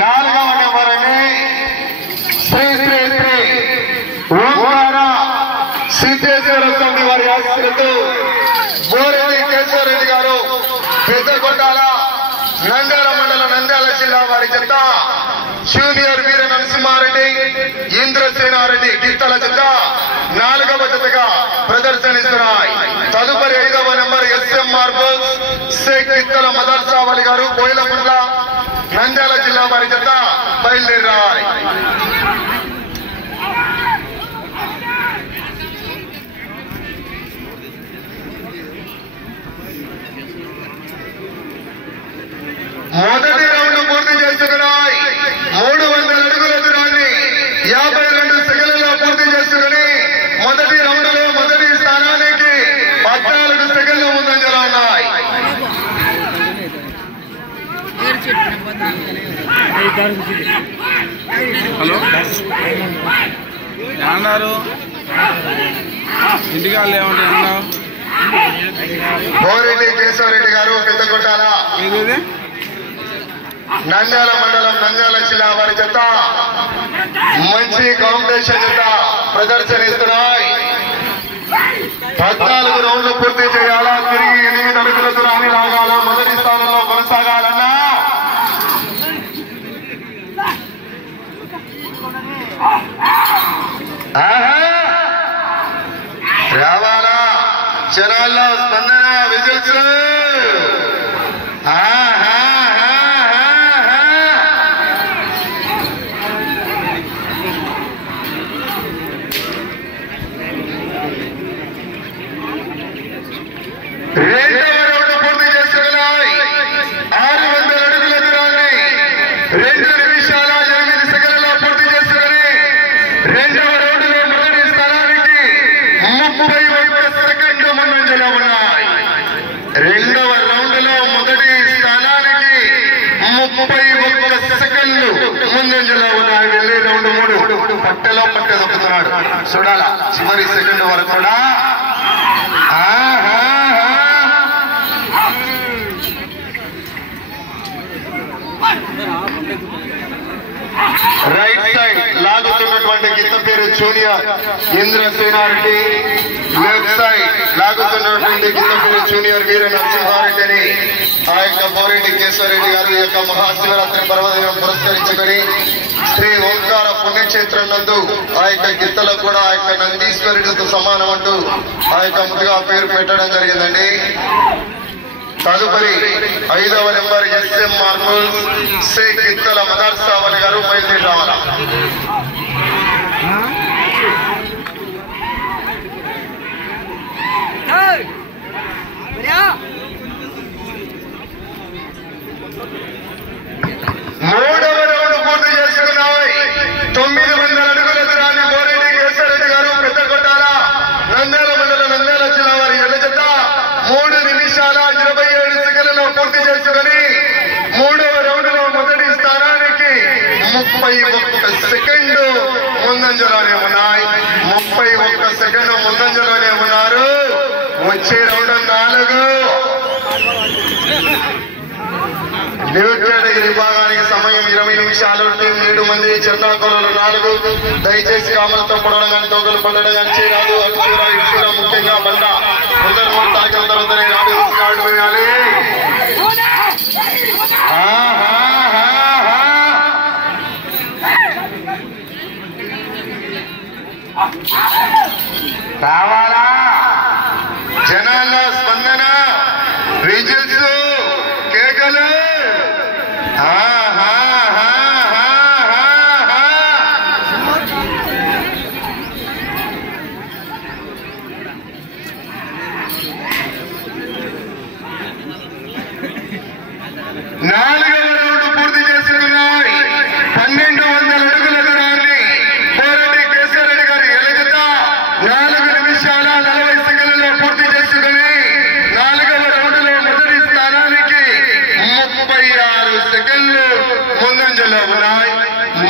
4వ నెంబర్ అని శ్రీ శ్రీ శ్రీ ఓంకార సిద్ధేశ్వర స్వామి వారి ఆశీస్సులతో బోరెడ్డి కేశవరెడ్డి గారు పెద్దకొట్టాల నంద్యాల మండలం నంద్యాల జిల్లా వారి జత జూనియర్ వీర నరసింహారెడ్డి ఇంద్రసేనారెడ్డి గిత్తల జత 4వ జతగా ప్రదర్శనిస్తున్నాయి. తదుపరి 5వ నెంబర్ ఎస్ఎం మార్బల్ షేక్ గిత్తల మదర్సావలి గారు బోయిలపుండ్ల నంద్యాల జిల్లా వారి జత బయలుదేరాయి. మొదటి రౌండ్ పూర్తి చేసుకున్నాయి. 300 అడుగుల దూరాన్ని 52 సెకండ్లలో పూర్తి చేసుకుని మొదటి రౌండ్ లో మొదటి స్థానానికి 14 సెకండ్ల ముందంజలో ఉన్నాయి. హలో అన్నారు ఇంటికి వాళ్ళు ఏమంటే అన్నా బోరెడ్డి కేశవరెడ్డి గారు పెద్దకొట్టాల నంద్యాల మండలం నంద్యాల జిల్లా వారి జత మంచి కాంపిటీషన్ జత ప్రదర్శనిస్తున్నాయి. 14 రౌండ్లు పూర్తి చేయాలా, తిరిగి 8 అడుగుల దూరాన్ని లాగాల, మొదటి స్థానంలో కొనసాగాలన్నా రావాలా జనాల్లో స్పందన విజిల్స్ రెండవ రౌండ్ పూర్తి చేసుకున్నాయి. 600 అడుగుల దూరాన్ని 2 నిమిషాల 8 సెకండ్లలో పూర్తి చేసుకుని రెండవ రౌండ్ లో మొదటి స్థానానికి 31 సెకండ్లు ముందంజలో ఉన్నాయి. రెండవ రౌండ్ లో మొదటి స్థానానికి 31 సెకండ్లు ముందంజలో ఉన్నాయి. వెళ్ళే రౌండ్ 3 పట్టెలో పట్టె దొక్కుతున్నాడు చూడాలా చివరి సెకండ్ వరకు కూడా. రైట్ సైడ్ లాగుతున్నటువంటి గిత్త పేరు జూనియర్ ఇంద్రసేనారెడ్డి, లెఫ్ట్ సైడ్ లాగుతున్నటువంటి గిత్త పేరు జూనియర్ వీర నరసింహారెడ్డి అని ఆ యొక్క బోరెడ్డి కేశవరెడ్డి గారు ఈ యొక్క మహాశివరాత్రి పర్వదినం పురస్కరించుకొని శ్రీ ఓంకార పుణ్యక్షేత్రం నందు ఆ యొక్క గిత్తలకు కూడా ఆ యొక్క నందీశ్వరుడితో సమానం అంటూ ఆ యొక్క ముందుగా పేరు పెట్టడం జరిగిందండి. తదుపరి 5వ నెంబర్ ఎస్ఎం మార్బుల్ షేక్ గిత్తల మదర్సావలి గారు బయలుదేరి రావాలా. మూడవ రౌండ్ పూర్తి చేసుకున్నాయి. 900 అడుగుల దూరాన్ని బోరెడ్డి కేశవరెడ్డి గారు పెద్దకొట్టాల నంద్యాల మండలం నంద్యాల జిల్లా వారి ఎల్ల జత 3 నిమిషాల 27 సెకండ్లలో పూర్తి చేసుకుని మూడవ రౌండ్ లో మొదటి స్థానానికి 31 సెకండ్లు ముందంజలోనే ఉన్నాయి. 31 సెకండ్లు ముందంజలోనే ఉన్నారు. వచ్చే రౌండ్ 4 లిమిట్ కేటగిరీ విభాగానికి సమయం 20 నిమిషాలు. 7 మంది చెన్నాకొలలు 4. దయచేసి కామలతో పొడవడం కానీ తోకలు పడడం కానీ చేయరాదు. అక్షర ఇక్షర ముఖ్యంగా బండ అందరూ తాకిన తర్వాతనే నాడు వేయాలి. కావాలా జనాల్లో స్పందన విజిల్స్ కేకలు. నాలుగవ రౌండ్ పూర్తి చేసుకున్నాయి. 1200 అడుగుల దూరాన్ని బోరెడ్డి కేశవరెడ్డి గారి ఎలగత 4 నిమిషాల 40 సెకండ్లలో పూర్తి చేసుకుని 4వ రౌండ్ లో మొదటి స్థానానికి 36 సెకండ్లు ముందంజలో ఉన్నాయి.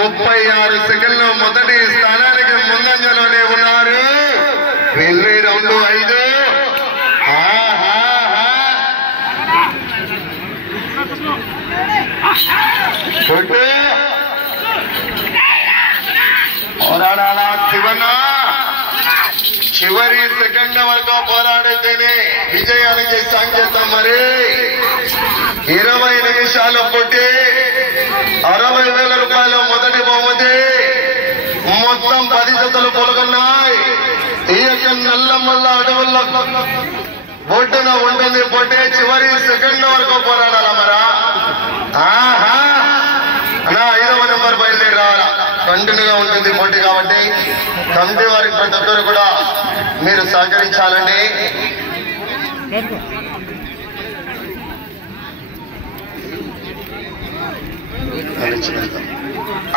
36 సెకండ్లు మొదటి స్థానానికి ముందంజలోనే ఉన్నారు. వెళ్ళే రౌండ్ 5. కొట్టు పోరాడాలా శివన్న. చివరి సెకండ్ వరకు పోరాడితేనే విజయానికి సంకేతం. మరి 20 నిమిషాలు పుట్టి 60,000 రూపాయలు మొదటి బహుమతి. మొత్తం 10 జతలు పొలగన్నాయి. ఈ యొక్క నల్లమల్ల అడవుల్లో బొడ్డున ఉంటుంది. పొట్టే చివరి సెకండ్ వరకు పోరాడాలా మరా. ఆహా నా 5వ నెంబర్ బయలుదేరి రావాలా. కంటిన్యూగా ఉంటుంది పోటీ కాబట్టి కమిటీ వారికి ప్రతి ఒక్కరు కూడా మీరు సహకరించాలండి.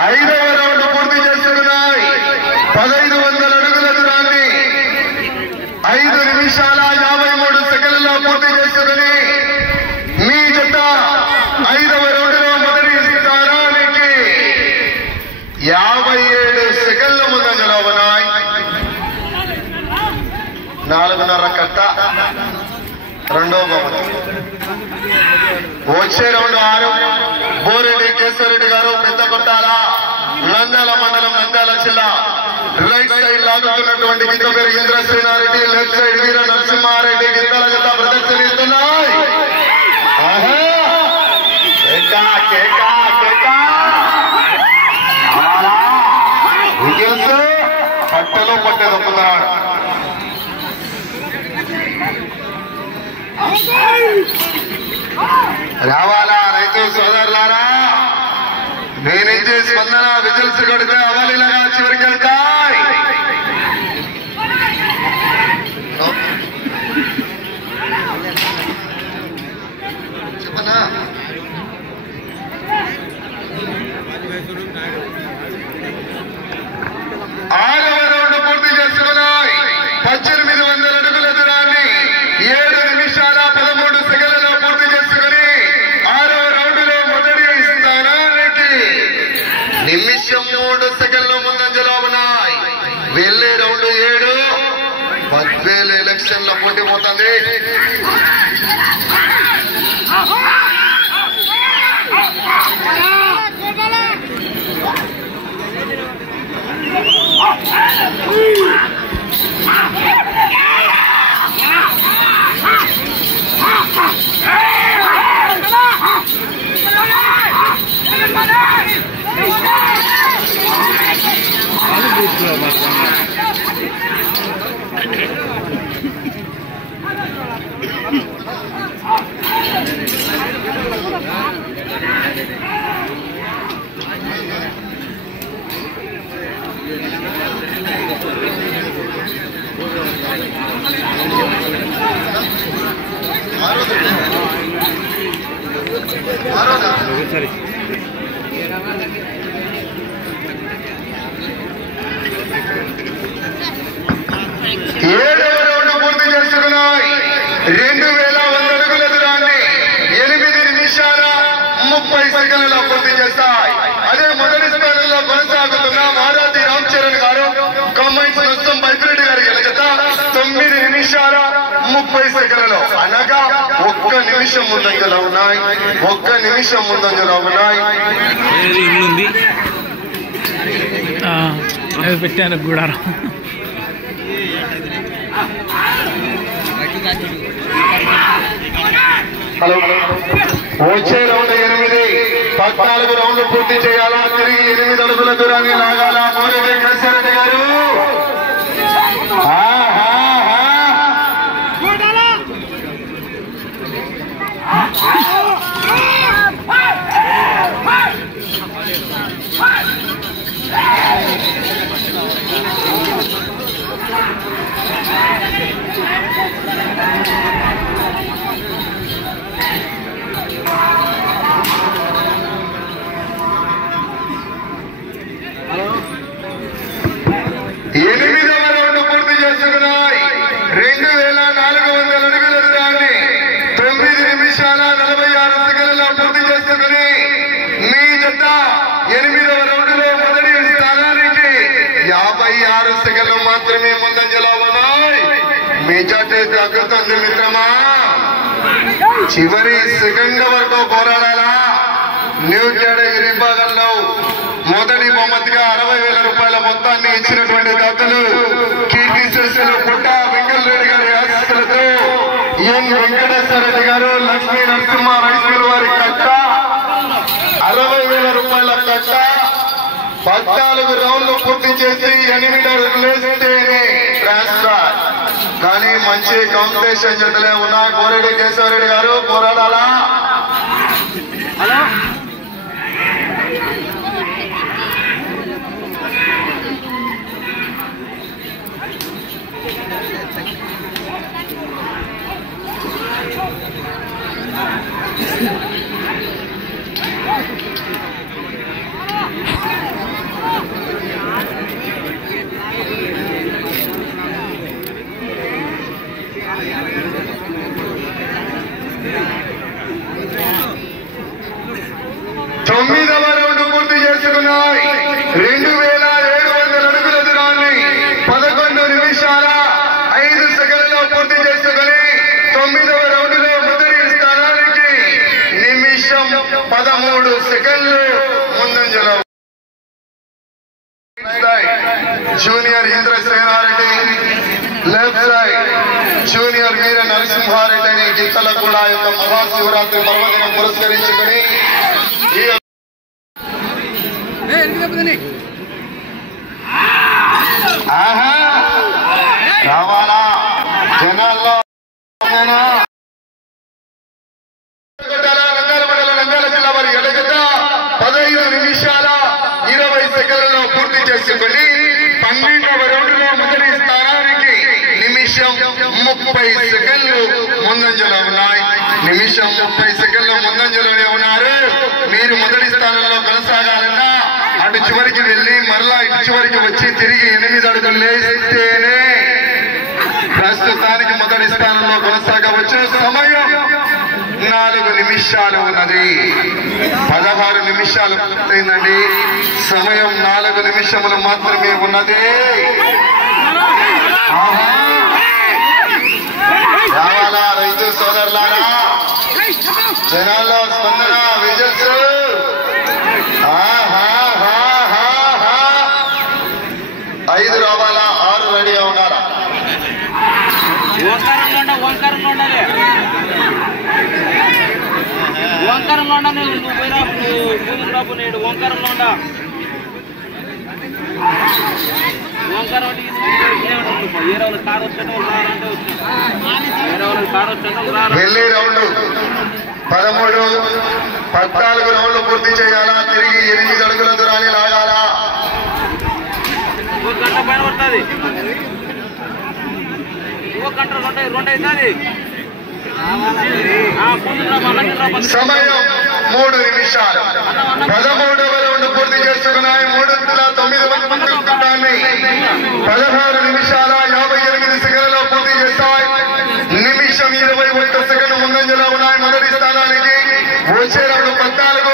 5వ రౌండ్ పూర్తి చేసుకున్నాయి. 1500 అడుగుల దూరాన్ని 5 నిమిషాల 53 సెకండ్లలో పూర్తి చేసుకుని మీ జత 5వ రౌండ్లో మొదటి స్థానానికి 57 సెకండ్ల ముందంజలో ఉన్నాయి. 4.5 కట్ట రెండవ బహుమతి. వచ్చే రౌండ్ 6 బోరెడ్డి కేశవరెడ్డి గారు పెద్దకొట్టాల నంద్యాల మండలం నంద్యాల జిల్లా. రైట్ సైడ్ లాగుతున్నటువంటి గిత్త పేరు ఇంద్రసేనారెడ్డి, లెఫ్ట్ సైడ్ వీర నరసింహారెడ్డి గిత్తల జత ప్రదర్శనిస్తున్నాయి. పట్టలో పట్టే తప్పుతున్నాడు. రావాలా రైతు సోదరులారా, నేనించే స్పందన విజిల్స్ కొడితే అవలీలగా చివరికి వెళ్తాయి. చెప్పనా 6వ రౌండ్ పూర్తి చేసుకున్నాయి. 1800 అడుగుల దూరాన్ని 7 నిమిషాల 13 సెకండ్లలో పూర్తి చేసుకుని 6వ రౌండ్ లో మొదటి స్థానానికి నిమిషం 3 సెకండ్ల ముందంజలో ఉన్నాయి. వెళ్ళే రౌండ్ 7 10,000 ఎలక్షన్ లో పోటీ పోతుంది. ఏడవ రౌండ్ పూర్తి చేసుకున్నాయి. 2100 అడుగుల దూరాన్ని 8 నిమిషాల 30 సెకండ్లలో పూర్తి చేస్తాయి. అదే మొదటి స్థానంలో కొనసాగుతున్న మారాతి రామ్ చరణ్ గారు కమెంట్స్ నష్టం బైపిరెడ్డి గారి జత 9 నిమిషాల 30 సెకండ్లలో, అనగా 1 నిమిషం ముందంజలో ఉన్నాయి. 1 నిమిషం ముందంజలో ఉన్నాయి. పెట్టాను కూడా. హలో, వచ్చే రౌండ్ 8, 14 రౌండ్లు పూర్తి చేయాలా. తిరిగి 8 అడుగుల దూరాన్ని లాగాలా. మోరెడ్డి కేశవరెడ్డి గారు ఎనిమిదవ రౌండ్ పూర్తి చేసుకున్నాయి. 2400 అడుగుల దూరాన్ని 9 నిమిషాల 46 సెకండ్లలో పూర్తి చేసుకుని మీ జత 8వ రౌండ్ లో మొదటి స్థానానికి 56 సెకండ్లు మాత్రమే ముందంజలో ఉన్నాయి. మీ జత తగ్గుతుంది మిత్రమా. చివరి సెకండ్ వరకు పోరాడాలా. న్యూ కేటగిరీ విభాగంలో మొదటి బహుమతిగా 60,000 రూపాయల రూపాయల మొత్తాన్ని ఇచ్చినటువంటి దాతలు కీర్తి శిరస్సులు పుట్ట వెంకటరెడ్డి గారి ఆశీస్సులతో ఎన్ వెంకటేశ్వర రెడ్డి గారు లక్ష్మీ నరసింహ రైస్ మిల్ వారి కట్ట 60,000 రూపాయల కట్ట 14 రౌండ్లు పూర్తి చేసి 8 అడుగులు వేస్తేనే ట్రాన్స్ఫర్. కానీ మంచి కాంపిటీషన్ జతలే ఉన్నా. కోరెడ్డి కేశవరెడ్డి గారు పోరాడాలా? తొమ్మిదవ రౌండ్ పూర్తి చేసుకున్నాయి. 2,700 అడుగుల దూరాన్ని 11 నిమిషాల 5 సెకండ్లలో పూర్తి చేసుకుని 9వ రౌండ్ లో మొదటి స్థానానికి నిమిషం 13 సెకండ్లు ముందంజలో. Junior Indrasena Reddy, left side junior Veera Narasimha Reddy అని గిత్తల కూడా యొక్క మహాశివరాత్రి పర్వదినం పురస్కరించుకుని రావాలా జనాల్లో నంద్యాల జిల్లా వారి ఎడగట 15 నిమిషాల 20 సెకండ్లలో పూర్తి చేసుకుని 12వ రౌండ్ లో మొదటి స్థానానికి నిమిషం 30 సెకండ్లు ముందంజలో ఉన్నాయి. నిమిషం 30 సెకండ్లు ముందంజలోనే ఉన్నారు. మీరు మొదటి స్థానంలో కొనసాగాలన్నా అటు చివరికి వెళ్లి మరలా ఇటు చివరికి వచ్చి తిరిగి 8 అడుగులు లేస్తేనే ప్రస్తుతానికి మొదటి స్థానంలో కొనసాగవచ్చు. సమయం 4 నిమిషాలు ఉన్నది. 16 నిమిషాలు పూర్తయిందండి. సమయం 4 నిమిషములు మాత్రమే ఉన్నది. రావాలా రైతు సోదరులారా? జనాల్లో స్పందన, విజల్స్. 5 రావాలా? 6 రెడీగా ఉండాలా? ఓంకారంలో ఉండా నువ్వు పోయిరాపు నేడు ఓంకారంలో ఉండా. ఓంకారం వేరే వాళ్ళ కారు వచ్చాను రారంటే వచ్చాను. వేరే వాళ్ళ కారు వచ్చాను వెళ్ళి రౌండ్ 13, 14 రౌండ్లు పూర్తి చేయాలా? తిరిగి 8 అడుగుల దూరాన్ని లాగాలా? 1 గంట పైన పడుతుంది. 1 గంట 2 అవుతుంది. సమయం 3 నిమిషాలు. 13వ రౌండ్ పూర్తి చేసుకున్నాయి. 3:09 16 నిమిషాల 58 సెకండ్లలో పూర్తి చేస్తాయి. నిమిషం 21 సెకండ్ ముందంజలో ఉన్నాయి. మొదటి స్థానానికి వచ్చే రౌండ్ 14.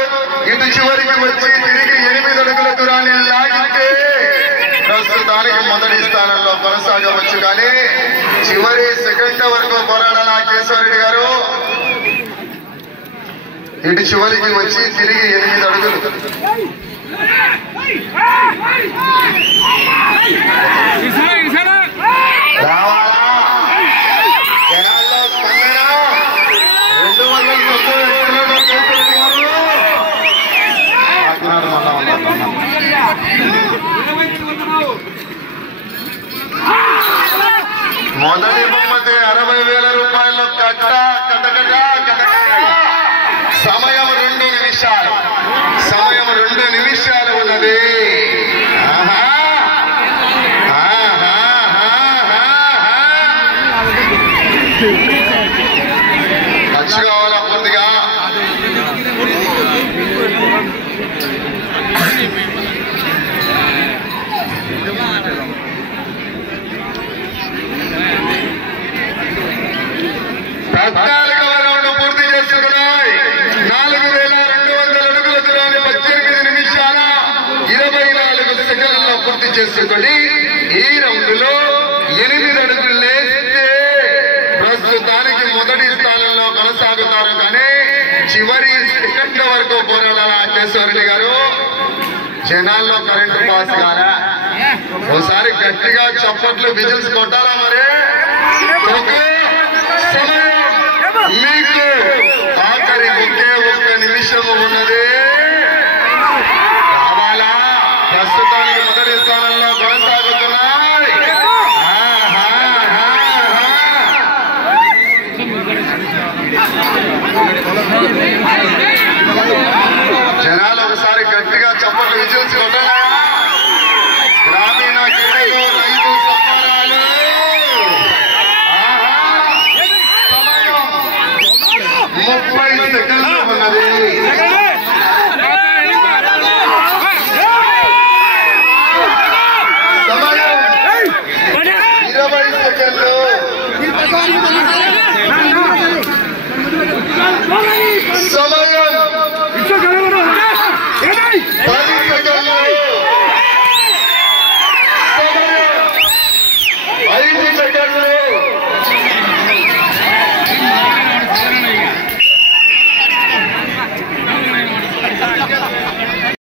ఇటు చివరికి వచ్చి తిరిగి 8 అడుగుల దూరాన్ని లాగితే ప్రస్తుతానికి మొదటి స్థానంలో కొనసాగవచ్చు. కానీ చివరి సెకండ్ వరకు పోరాడాలా కేశవరెడ్డి గారు? ఇటు చివరికి వచ్చి తిరిగి 8 అడుగులు. రావాలా? జనాల్లో స్పందన 200 మొదటి బహుమతి 60,000 రూపాయలు. సమయం 2 నిమిషాలు. సమయం 2 నిమిషాలు ఉన్నది. ఖర్చు కావాలా పూర్తిగా? పూర్తి చేసుకున్నాయి. 4,200 అడుగుల దూరాన్ని 18 నిమిషాల 24 సెకండ్లలో పూర్తి చేసుకుని ఈ రౌండ్ లో 8 అడుగులు లేస్తే ప్రస్తుతానికి మొదటి స్థానంలో కొనసాగుతారు. కానీ చివరి సెకండ్ వరకు పోరాడాలా కేశవరెడ్డి గారు? జనాల్లో కరెంటు పాస్ కాదా? ఒకసారి గట్టిగా చప్పట్లు విజిల్స్ కొట్టాలా మరి? మీకు ఆఖరి ఒక్క నిమిషము ఉన్నది. రావాలా? ప్రస్తుతానికి మొదటి స్థానంలో కొనసాగుతున్నాయి. జనాలు ఒకసారి గట్టిగా చప్పట్లు విజిల్స్ కొట్టాలా? గ్రామీణ క్రీడలు 5 సంబరాలు. సమయం 30 సెకండ్లు ఉన్నది. సమయం 20 సెకండ్లు.